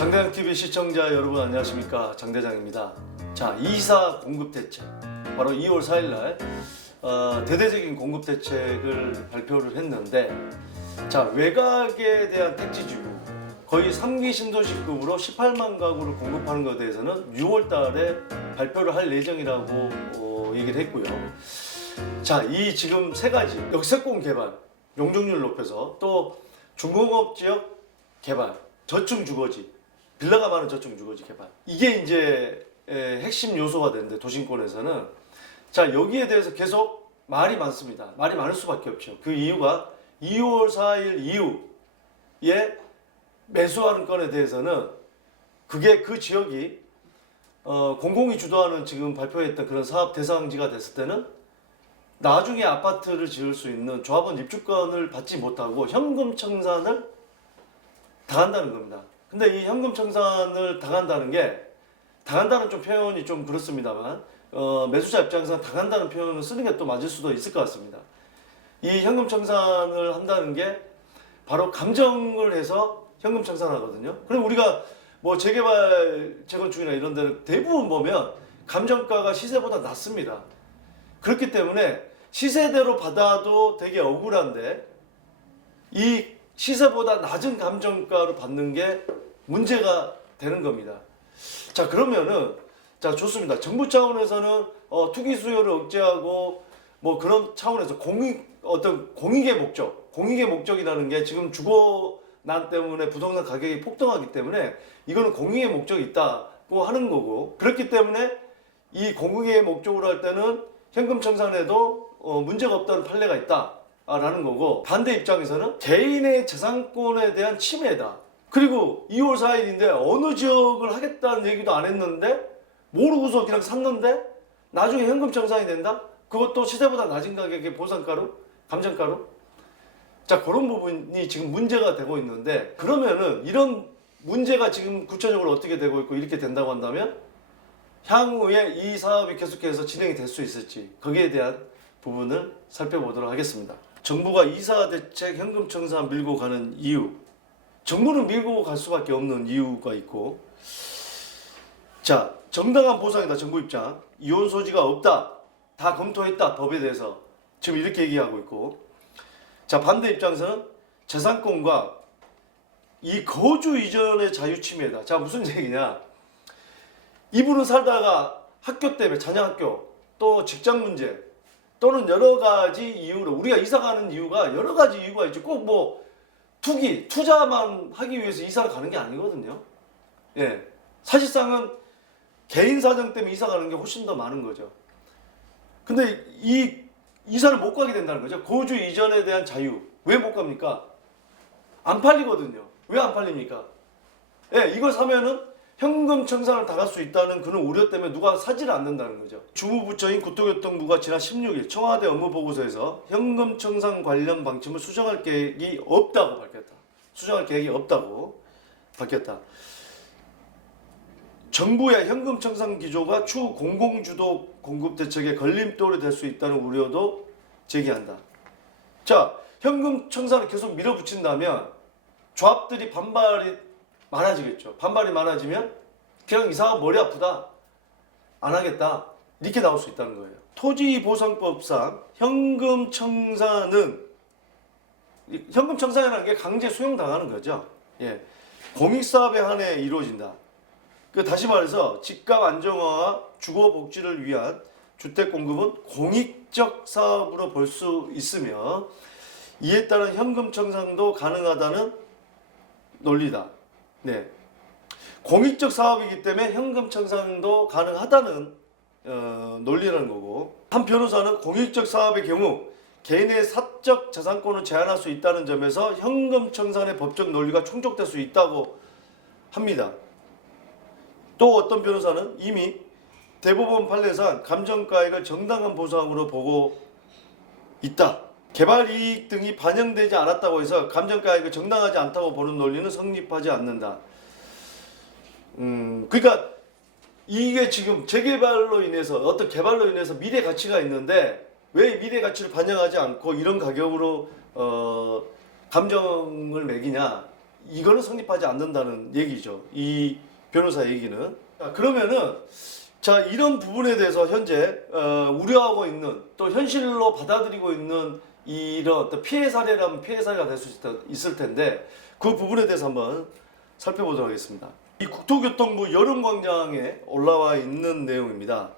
장대장TV 시청자 여러분 안녕하십니까, 장대장입니다. 자, 2사 공급대책, 바로 2월 4일날 대대적인 공급대책을 발표를 했는데, 자, 외곽에 대한 택지지구 거의 3기 신도시급으로 18만 가구를 공급하는 것에 대해서는 6월 달에 발표를 할 예정이라고 얘기를 했고요. 자, 이 지금 세 가지 역세권 개발, 용적률 높여서, 또 중공업 지역 개발, 저층 주거지, 빌라가 많은 저층 주거지 개발, 이게 이제 핵심 요소가 되는데, 도심권에서는 자, 여기에 대해서 계속 말이 많습니다. 말이 많을 수밖에 없죠. 그 이유가 2월 4일 이후에 매수하는 건에 대해서는 그게 그 지역이 공공이 주도하는 지금 발표했던 그런 사업 대상지가 됐을 때는 나중에 아파트를 지을 수 있는 조합원 입주권을 받지 못하고 현금 청산을 당한다는 겁니다. 근데 이 현금 청산을 당한다는 게, 당한다는 좀 표현이 좀 그렇습니다만, 매수자 입장에서 당한다는 표현을 쓰는 게 또 맞을 수도 있을 것 같습니다. 이 현금 청산을 한다는 게 바로 감정을 해서 현금 청산하거든요. 그럼 우리가 뭐 재개발, 재건축이나 이런 데는 대부분 보면 감정가가 시세보다 낮습니다. 그렇기 때문에 시세대로 받아도 되게 억울한데, 이 시세보다 낮은 감정가로 받는 게 문제가 되는 겁니다. 자, 그러면은, 자, 좋습니다. 정부 차원에서는 투기 수요를 억제하고 뭐 그런 차원에서 어떤 공익의 목적, 공익의 목적이라는 게 지금 주거난 때문에 부동산 가격이 폭등하기 때문에 이거는 공익의 목적이 있다고 하는 거고, 그렇기 때문에 이 공익의 목적으로 할 때는 현금 청산에도 문제가 없다는 판례가 있다라는 거고, 반대 입장에서는 개인의 재산권에 대한 침해다. 그리고 2월 4일인데 어느 지역을 하겠다는 얘기도 안 했는데 모르고서 그냥 샀는데 나중에 현금 청산이 된다? 그것도 시세보다 낮은 가격의 보상가로, 감정가로. 자, 그런 부분이 지금 문제가 되고 있는데, 그러면은 이런 문제가 지금 구체적으로 어떻게 되고 있고 이렇게 된다고 한다면 향후에 이 사업이 계속해서 진행이 될 수 있을지, 거기에 대한 부분을 살펴보도록 하겠습니다. 정부가 2사 대책 현금 청산 밀고 가는 이유, 정부는 밀고 갈 수밖에 없는 이유가 있고, 자, 정당한 보상이다. 정부 입장, 이혼 소지가 없다, 다 검토했다, 법에 대해서 지금 이렇게 얘기하고 있고, 자, 반대 입장에서는 재산권과 이 거주 이전의 자유 침해다. 자, 무슨 얘기냐, 이분은 살다가 학교 때문에, 자녀 학교, 또 직장 문제, 또는 여러 가지 이유로, 우리가 이사 가는 이유가 여러 가지 이유가 있죠. 꼭 뭐 투기, 투자만 하기 위해서 이사를 가는 게 아니거든요. 예, 사실상은 개인 사정 때문에 이사 가는 게 훨씬 더 많은 거죠. 근데 이 이사를 못 가게 된다는 거죠. 거주 이전에 대한 자유. 왜 못 갑니까? 안 팔리거든요. 왜 안 팔립니까? 예, 이걸 사면은 현금 청산을 당할 수 있다는 그런 우려 때문에 누가 사지를 않는다는 거죠. 주무부처인 국토교통부가 지난 16일 청와대 업무보고서에서 현금 청산 관련 방침을 수정할 계획이 없다고 밝혔다. 수정할 계획이 없다고 밝혔다. 정부의 현금 청산 기조가 추후 공공주도 공급대책의 걸림돌이 될 수 있다는 우려도 제기한다. 자, 현금 청산을 계속 밀어붙인다면 조합들이 반발이 많아지겠죠. 반발이 많아지면 그냥 이 사람 머리 아프다, 안 하겠다, 이렇게 나올 수 있다는 거예요. 토지보상법상 현금 청산이라는 게 강제 수용당하는 거죠. 예, 공익사업에 한해 이루어진다. 다시 말해서 집값 안정화와 주거 복지를 위한 주택 공급은 공익적 사업으로 볼 수 있으며, 이에 따른 현금 청산도 가능하다는 논리다. 네, 공익적 사업이기 때문에 현금 청산도 가능하다는 논리라는 거고, 한 변호사는 공익적 사업의 경우 개인의 사적 재산권을 제한할 수 있다는 점에서 현금 청산의 법적 논리가 충족될 수 있다고 합니다. 또 어떤 변호사는 이미 대법원 판례상 감정가액을 정당한 보상으로 보고 있다. 개발 이익 등이 반영되지 않았다고 해서 감정가액을 정당하지 않다고 보는 논리는 성립하지 않는다. 그러니까 이게 지금 재개발로 인해서, 어떤 개발로 인해서 미래 가치가 있는데 왜 미래 가치를 반영하지 않고 이런 가격으로 감정을 매기냐, 이거는 성립하지 않는다는 얘기죠. 이 변호사 얘기는. 자, 그러면은 자, 이런 부분에 대해서 현재 우려하고 있는, 또 현실로 받아들이고 있는 이런 어떤 피해 사례라면 피해 사례가 될 수 있을 텐데, 그 부분에 대해서 한번 살펴보도록 하겠습니다. 이 국토교통부 여름광장에 올라와 있는 내용입니다.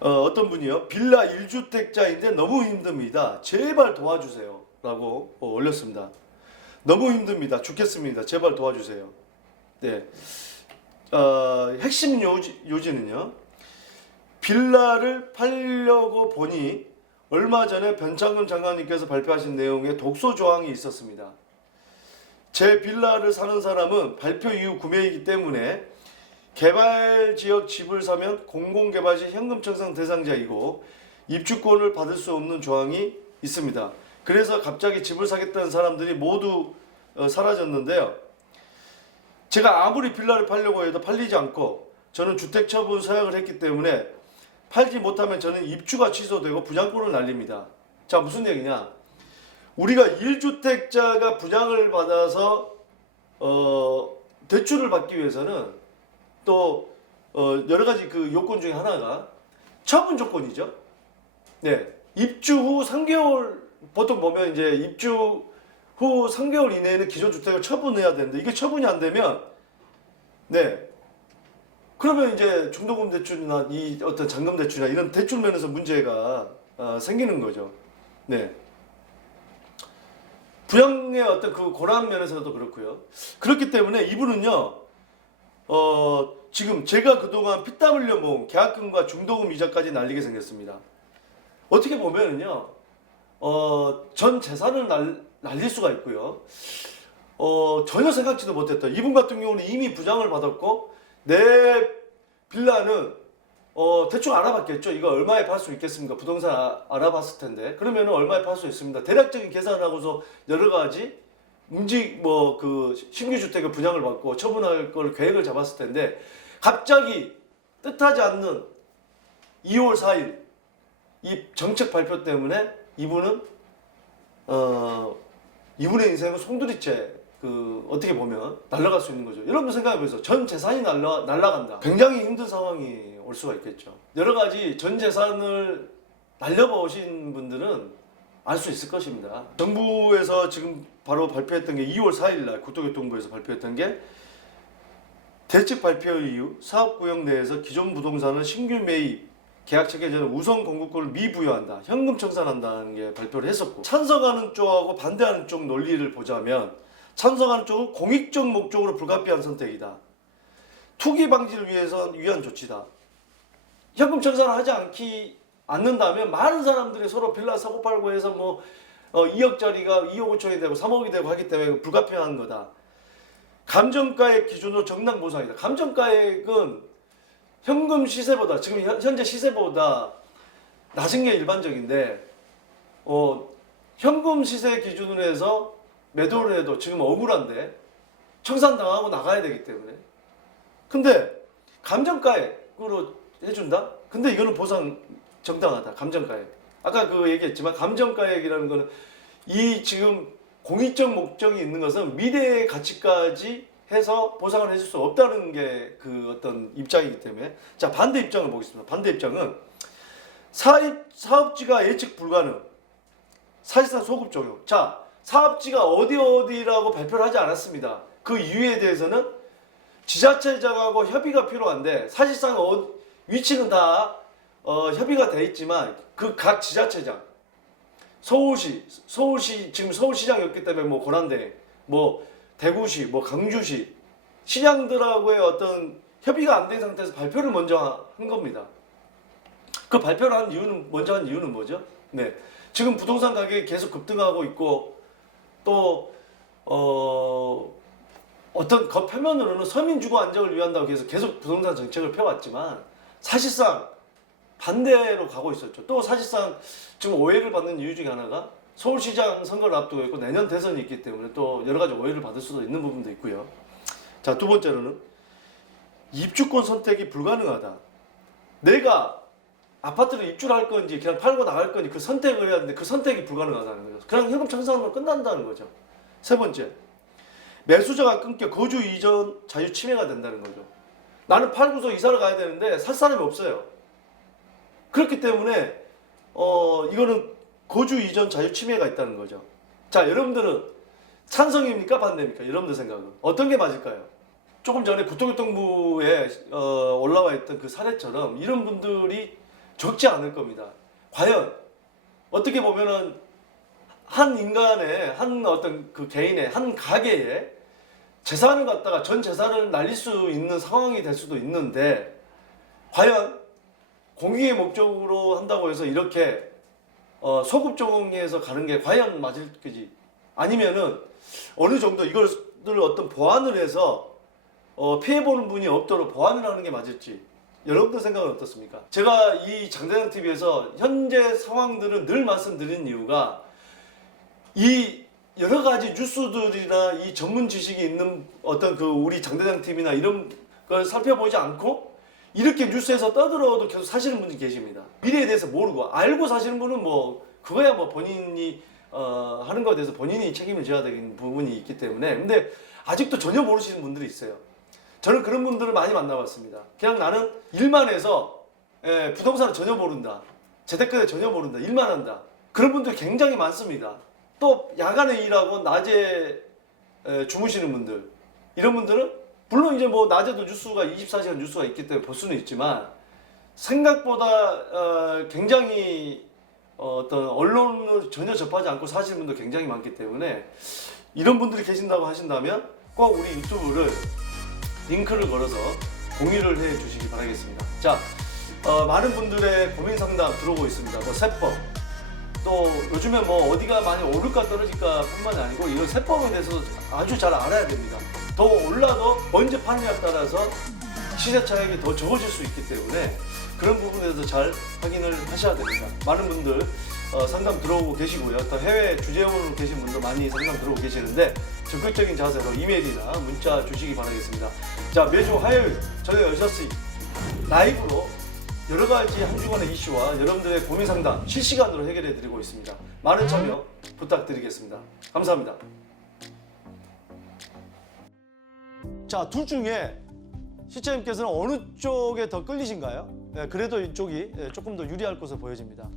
어떤 분이요, 빌라 1주택자인데 너무 힘듭니다, 제발 도와주세요 라고 올렸습니다. 너무 힘듭니다, 죽겠습니다, 제발 도와주세요. 네. 핵심 요지는요, 빌라를 팔려고 보니 얼마 전에 변창흠 장관님께서 발표하신 내용에 독소 조항이 있었습니다. 제 빌라를 사는 사람은 발표 이후 구매이기 때문에 개발지역 집을 사면 공공개발시 현금 청산 대상자이고 입주권을 받을 수 없는 조항이 있습니다. 그래서 갑자기 집을 사겠다는 사람들이 모두 사라졌는데요. 제가 아무리 빌라를 팔려고 해도 팔리지 않고 저는 주택처분 서약을 했기 때문에 팔지 못하면 저는 입주가 취소되고 분양권을 날립니다. 자, 무슨 얘기냐? 우리가 1주택자가 분양을 받아서 대출을 받기 위해서는 또 여러 가지 그 요건 중에 하나가 처분 조건이죠. 네, 입주 후 3개월, 보통 보면 이제 입주 후 3개월 이내에는 기존 주택을 처분해야 되는데, 이게 처분이 안 되면, 네, 그러면 이제 중도금 대출이나 이 어떤 잔금 대출이나 이런 대출 면에서 문제가 생기는 거죠. 네. 부양의 어떤 그 고난 면에서도 그렇고요. 그렇기 때문에 이분은요, 지금 제가 그동안 피땀 흘려 모은 계약금과 중도금 이자까지 날리게 생겼습니다. 어떻게 보면은요, 전 재산을 날릴 수가 있고요. 전혀 생각지도 못했다. 이분 같은 경우는 이미 부장을 받았고, 내 빌라는 대충 알아봤겠죠. 이거 얼마에 팔 수 있겠습니까? 부동산 알아봤을 텐데. 그러면 얼마에 팔 수 있습니다. 대략적인 계산하고서 여러 가지 그 신규 주택을 분양을 받고 처분할 걸 계획을 잡았을 텐데, 갑자기 뜻하지 않는 2월 4일 이 정책 발표 때문에 이분은 이분의 인생은 송두리째 어떻게 보면 날아갈 수 있는 거죠. 여러분 생각해보세요. 전 재산이 날아간다. 굉장히 힘든 상황이 올 수가 있겠죠. 여러 가지 전 재산을 날려보신 분들은 알 수 있을 것입니다. 정부에서 지금 바로 발표했던 게 2월 4일 날 국토교통부에서 발표했던 게, 대책 발표 이후 사업구역 내에서 기존 부동산을 신규 매입 계약 체결 전 우선 공급권을 미부여한다, 현금 청산한다는 게 발표를 했었고, 찬성하는 쪽하고 반대하는 쪽 논리를 보자면, 찬성하는 쪽은 공익적 목적으로 불가피한 선택이다, 투기 방지를 위한 조치다, 현금 청산을 하지 않는다면 많은 사람들이 서로 빌라 사고 팔고 해서 뭐 2억짜리가 2억 5천이 되고 3억이 되고 하기 때문에 불가피한 거다. 감정가액 기준으로 정당 보상이다. 감정가액은 현금 시세보다, 지금 현재 시세보다 낮은 게 일반적인데, 현금 시세 기준으로 해서 매도를 해도 지금 억울한데 청산당하고 나가야 되기 때문에. 근데 감정가액으로 해준다? 근데 이거는 보상 정당하다. 감정가액. 아까 얘기했지만 감정가액이라는 거는 이 지금 공익적 목적이 있는 것은 미래의 가치까지 해서 보상을 해줄 수 없다는 게 어떤 입장이기 때문에. 자, 반대 입장을 보겠습니다. 반대 입장은 사업지가 예측 불가능, 사실상 소급 적용. 자, 사업지가 어디라고 발표를 하지 않았습니다. 그 이유에 대해서는 지자체장하고 협의가 필요한데, 사실상 위치는 다 협의가 돼 있지만 그 각 지자체장, 서울시 지금 서울시장이었기 때문에 뭐 고난대, 뭐 대구시, 뭐 강주시 시장들하고의 어떤 협의가 안 된 상태에서 발표를 먼저 한 겁니다. 그 발표를 먼저 한 이유는 뭐죠? 네, 지금 부동산 가격이 계속 급등하고 있고, 또 어떤 겉표면으로는 서민 주거 안정을 위한다고 계속 부동산 정책을 펴왔지만 사실상 반대로 가고 있었죠. 또 사실상 지금 오해를 받는 이유 중에 하나가 서울시장 선거를 앞두고 있고 내년 대선이 있기 때문에 또 여러 가지 오해를 받을 수도 있는 부분도 있고요. 자, 두 번째로는 입주권 선택이 불가능하다. 내가 아파트를 입주를 할 건지 그냥 팔고 나갈 건지 그 선택을 해야 하는데 그 선택이 불가능하다는 거죠. 그냥 현금 청산으로 끝난다는 거죠. 세 번째, 매수자가 끊겨 거주 이전 자유 침해가 된다는 거죠. 나는 팔고서 이사를 가야 되는데 살 사람이 없어요. 그렇기 때문에 이거는 거주 이전 자유 침해가 있다는 거죠. 자, 여러분들은 찬성입니까? 반대입니까? 여러분들 생각은 어떤 게 맞을까요? 조금 전에 국토교통부에 올라와 있던 그 사례처럼 이런 분들이 적지 않을 겁니다. 과연 어떻게 보면은 한 인간의 한 어떤 그 개인의 한 가게에 재산을 갖다가 전 재산을 날릴 수 있는 상황이 될 수도 있는데 과연 공익의 목적으로 한다고 해서 이렇게 소급 적용해서 가는 게 과연 맞을 거지? 아니면은 어느 정도 이것을 어떤 보완을 해서 피해 보는 분이 없도록 보완을 하는 게 맞을지 여러분들 생각은 어떻습니까? 제가 이 장대장 TV에서 현재 상황들을 늘 말씀드리는 이유가 이 여러 가지 뉴스들이나 이 전문 지식이 있는 어떤 그 우리 장대장 TV나 이런 걸 살펴보지 않고 이렇게 뉴스에서 떠들어도 계속 사시는 분들이 계십니다. 미래에 대해서 모르고 알고 사시는 분은 뭐 그거야 뭐 본인이 하는 것에 대해서 본인이 책임을 져야 되는 부분이 있기 때문에 근데 아직도 전혀 모르시는 분들이 있어요. 저는 그런 분들을 많이 만나봤습니다. 그냥 나는 일만 해서 부동산을 전혀 모른다. 재테크에 전혀 모른다. 일만 한다. 그런 분들 굉장히 많습니다. 또 야간에 일하고 낮에 주무시는 분들 이런 분들은 물론 이제 뭐 낮에도 뉴스가 24시간 뉴스가 있기 때문에 볼 수는 있지만 생각보다 굉장히 어떤 언론을 전혀 접하지 않고 사시는 분도 굉장히 많기 때문에 이런 분들이 계신다고 하신다면 꼭 우리 유튜브를 링크를 걸어서 공유를 해 주시기 바라겠습니다. 자, 많은 분들의 고민 상담 들어오고 있습니다. 뭐 세법 또 요즘에 뭐 어디가 많이 오를까 떨어질까 뿐만이 아니고 이런 세법에 대해서 아주 잘 알아야 됩니다. 더 올라도 언제 판매에 따라서 시세 차익이 더 적어질 수 있기 때문에 그런 부분에 대해서 잘 확인을 하셔야 됩니다. 많은 분들 상담 들어오고 계시고요. 또 해외 주재원으로 계신 분도 많이 상담 들어오고 계시는데 적극적인 자세로 이메일이나 문자 주시기 바라겠습니다. 자, 매주 화요일 저녁 6시 라이브로 여러 가지 한 주간의 이슈와 여러분들의 고민 상담 실시간으로 해결해 드리고 있습니다. 많은 참여 부탁드리겠습니다. 감사합니다. 자, 둘 중에 시청자님께서는 어느 쪽에 더 끌리신가요? 그래도 이쪽이 조금 더 유리할 것으로 보여집니다.